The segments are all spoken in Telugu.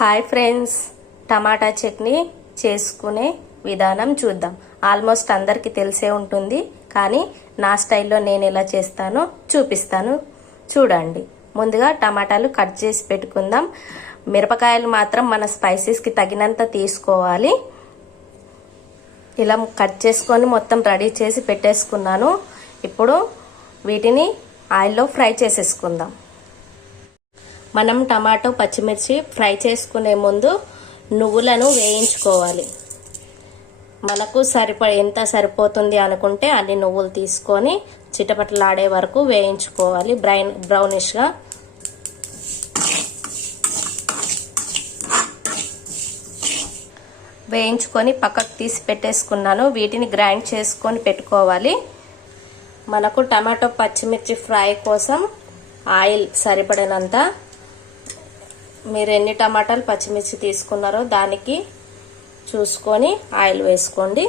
హాయ్ ఫ్రెండ్స్, టమాటా చట్నీ చేసుకునే విధానం చూద్దాం. ఆల్మోస్ట్ అందరికీ తెలిసే ఉంటుంది, కానీ నా స్టైల్లో నేను ఎలా చేస్తానో చూపిస్తాను, చూడండి. ముందుగా టమాటాలు కట్ చేసి పెట్టుకుందాం. మిరపకాయలు మాత్రం మన స్పైసెస్కి తగినంత తీసుకోవాలి. ఇలా కట్ చేసుకొని మొత్తం రెడీ చేసి పెట్టేసుకున్నాను. ఇప్పుడు వీటిని ఆయిల్లో ఫ్రై చేసేసుకుందాం. మనం టమాటో పచ్చిమిర్చి ఫ్రై చేసుకునే ముందు నువ్వులను వేయించుకోవాలి. మనకు ఎంత సరిపోతుంది అనుకుంటే అన్ని నువ్వులు తీసుకొని చిటపటలాడే వరకు వేయించుకోవాలి, బ్రౌనిష్గా. వేయించుకొని పక్కకు తీసి పెట్టేసుకున్నాను. వీటిని గ్రైండ్ చేసుకొని పెట్టుకోవాలి. మనకు టమాటో పచ్చిమిర్చి ఫ్రై కోసం ఆయిల్ సరిపడినంత, మీరు ఎన్ని టమాటాలు పచ్చిమిర్చి తీసుకున్నారో దానికి చూసుకొని ఆయిల్ వేసుకోండి.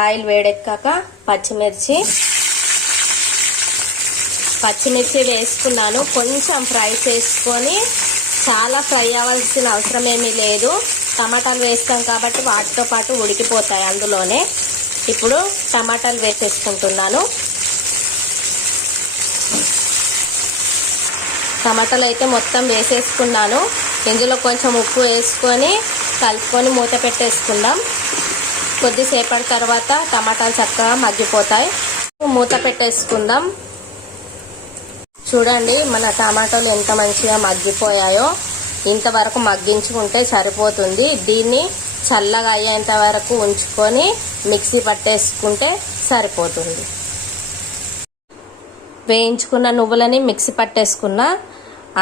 ఆయిల్ వేడెక్కాక పచ్చిమిర్చి వేసుకున్నాను. కొంచెం ఫ్రై చేసుకొని, చాలా ఫ్రై అవ్వాల్సిన అవసరం ఏమీ లేదు. టమాటాలు వేస్తాం కాబట్టి వాటితో పాటు ఉడికిపోతాయి అందులోనే. ఇప్పుడు టమాటాలు వేసేసుకుంటున్నాను. టమాటాలు అయితే మొత్తం వేసేసుకున్నాను. ఇందులో కొంచెం ఉప్పు వేసుకొని కలుపుకొని మూత పెట్టేసుకుందాం. కొద్దిసేపటి తర్వాత టమాటాలు చక్కగా మగ్గిపోతాయి. మూత పెట్టేసుకుందాం. చూడండి మన టమాటాలు ఎంత మంచిగా మగ్గిపోయాయో. ఇంతవరకు మగ్గించుకుంటే సరిపోతుంది. దీన్ని చల్లగా అయ్యేంత వరకు ఉంచుకొని మిక్సీ పట్టేసుకుంటే సరిపోతుంది. వేయించుకున్న నువ్వులని మిక్సీ పట్టేసుకున్నా.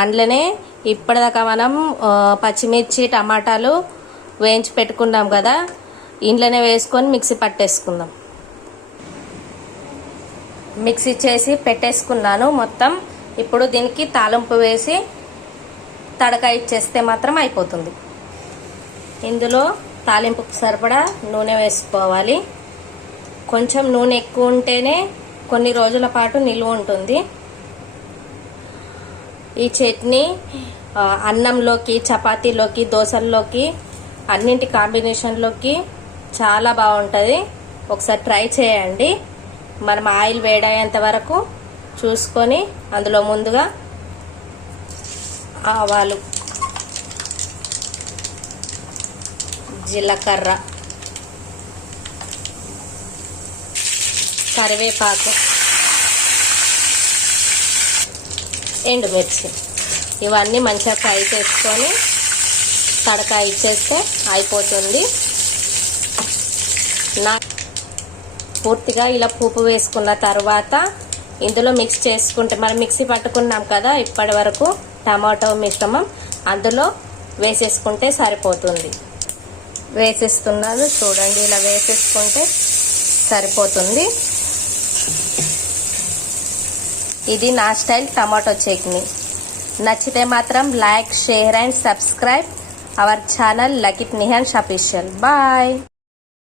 అందులోనే ఇప్పటిదాకా మనం పచ్చిమిర్చి టమాటాలు వేయించి పెట్టుకున్నాం కదా, ఇంట్లోనే వేసుకొని మిక్సీ పట్టేసుకుందాం. మిక్సీ చేసి పెట్టేసుకున్నాను మొత్తం. ఇప్పుడు దీనికి తాలింపు వేసి తడక ఇచ్చేస్తే మాత్రం అయిపోతుంది. ఇందులో తాలింపుకు సరిపడా నూనె వేసుకోవాలి. కొంచెం నూనె ఎక్కువ ఉంటేనే కొన్ని రోజుల పాటు నిల్వ ఉంటుంది. ఈ చట్నీ అన్నంలోకి, చపాతీలోకి, దోశల్లోకి, అన్నింటి కాంబినేషన్లోకి చాలా బాగుంటుంది. ఒకసారి ట్రై చేయండి. మనం ఆయిల్ వేడయ్యేంత వరకు చూసుకొని అందులో ముందుగా ఆవాలు, జీలకర్ర, కరివేపాకు, ఎండుమిర్చి ఇవన్నీ మంచిగా ఫ్రై చేసుకొని తడక ఇచ్చేస్తే అయిపోతుంది. పూర్తిగా ఇలా పోపు వేసుకున్న తర్వాత ఇందులో మిక్స్ చేసుకుంటే, మనం మిక్సీ పట్టుకున్నాం కదా ఇప్పటి వరకు టమాటో మిశ్రమం, అందులో వేసేసుకుంటే సరిపోతుంది. వేసేస్తున్నాను చూడండి. ఇలా వేసేసుకుంటే సరిపోతుంది. ఇది నా స్టైల్ టమాటో చట్నీ. నచ్చితే మాత్రం like, share and subscribe our channel లకిత్ నిహాన్స్ అఫీషియల్. బాయ్.